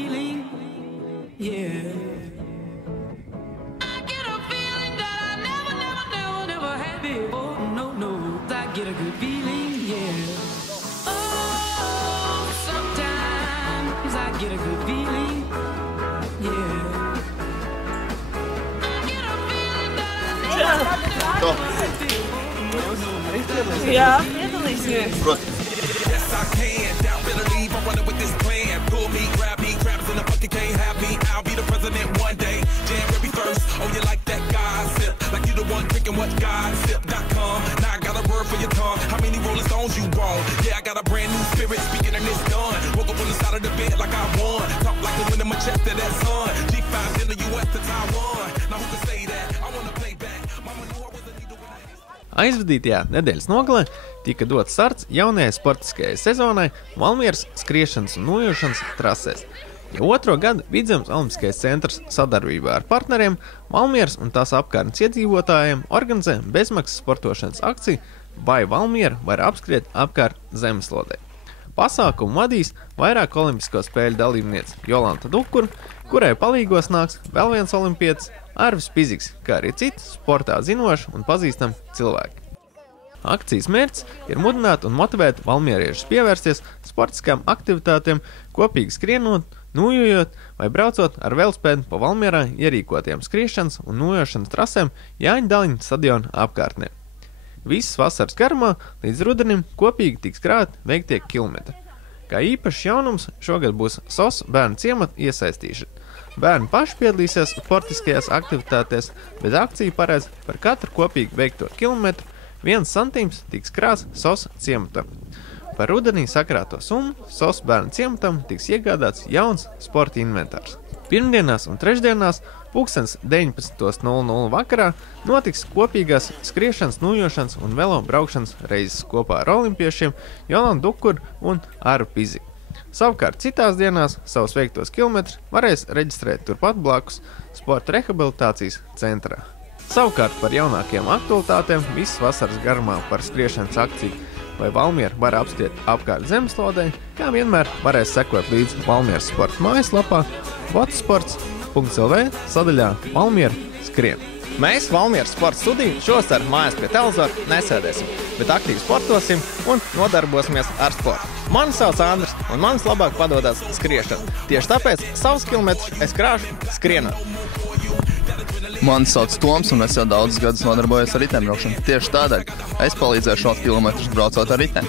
feeling, yeah. I get a feeling that I never had before. No, I get a good feeling, yeah. Oh, sometimes I get a good feeling, yeah. I get a feeling that I never had before. Jā, piedalīsimies. Yes, I can. Doubt, better leave. I'm running with this plan. Pull me, grab traps in the bucket, can't have me. I'll be the president one day. January 1st. Oh, you like that gossip? Like you the one drinking what gossip.com. Now I got a word for your tongue. How many Rolling Stones you want? Yeah, I got a brand new spirit speaking and it's done. Woke up on the side of the bed like I won. Talk like the wind in my chest to that sun. G5 in the US to Taiwan. Now who can say that? I wanna play back. Mama knew I was a leader when I... Aizvadītajā nedēļas nogalē tika dots starts jaunajai sportiskajai sezonai Valmieras skriešanas un nojošanas trasēs. Jau otro gadu Vidzemes Olimpiskais centrs sadarbībā ar partneriem Valmieras un tās apkārtnes iedzīvotājiem organizē bezmaksas sportošanas akciju Vai Valmiera var apskriet apkārt zemeslodei. Pasākumu vadīs vairāk olimpisko spēļu dalībniece Jolanta Dukura, kurai palīgos nāks vēl viens olimpietis Arvis Piziks, kā arī citi sportā zinoši un pazīstami cilvēki. Akcijas mērķis ir mudināt un motivēt valmieriešus pievērsties sportiskām aktivitātēm, kopīgi skrienot, nojojot vai braucot ar velospēdu pa Valmierā ierīkotiem skriešanas un nojošanas trasēm Jāņa Daliņa stadiona apkārtnē. Visas vasaras garumā līdz rudenim kopīgi tiks krāti veiktie kilometri. Kā īpašs jaunums šogad būs SOS bērnu ciemata iesaistīšana. Bērni paši piedalīsies sportiskajās aktivitātēs, bet akcija paredz par katru kopīgi veikto kilometru 1 centīms tiks krāts SOS ciematam. Par rudenī sakrāto summu SOS bērnu ciematam tiks iegādāts jauns sporta inventārs. Pirmdienās un trešdienās 19:00 vakarā notiks kopīgās skriešanas, nojošanas un velo braukšanas reizes kopā ar olimpiešiem Jolantu Dukuru un Arvi Piziku. Savukārt citās dienās savus veiktos kilometrus varēs reģistrēt turpat blakus sporta rehabilitācijas centrā. Savukārt par jaunākajām aktualitātēm visas vasaras garumā par skriešanas akciju Vai Valmiera var apskriet apkārt zemeslodei, kā vienmēr varēs sekot līdz Valmieras sporta mājaslapā votosports.lv sadaļā Valmiera skrien. Mēs Valmieras sporta studiju šovasar mājās pie televizora nesēdēsim, bet aktīvi sportosim un nodarbosimies ar sportu. Mani sauc Andris un manis labāk padodas skriešana. Tieši tāpēc savus kilometrus es krāšu skrienot. Mani sauc Toms un es jau daudzus gadus nodarbojos ar riteņbraukšanu. Tieši tādēļ es palīdzēšu šos kilometrus braucot ar riteni.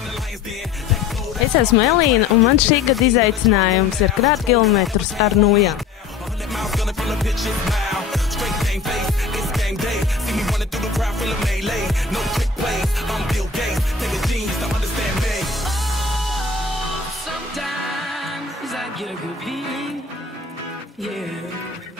Es esmu Elīna un man šī gada izaicinājums ir krāt kilometrus ar nojām. Sometimes I get a good feeling, yeah.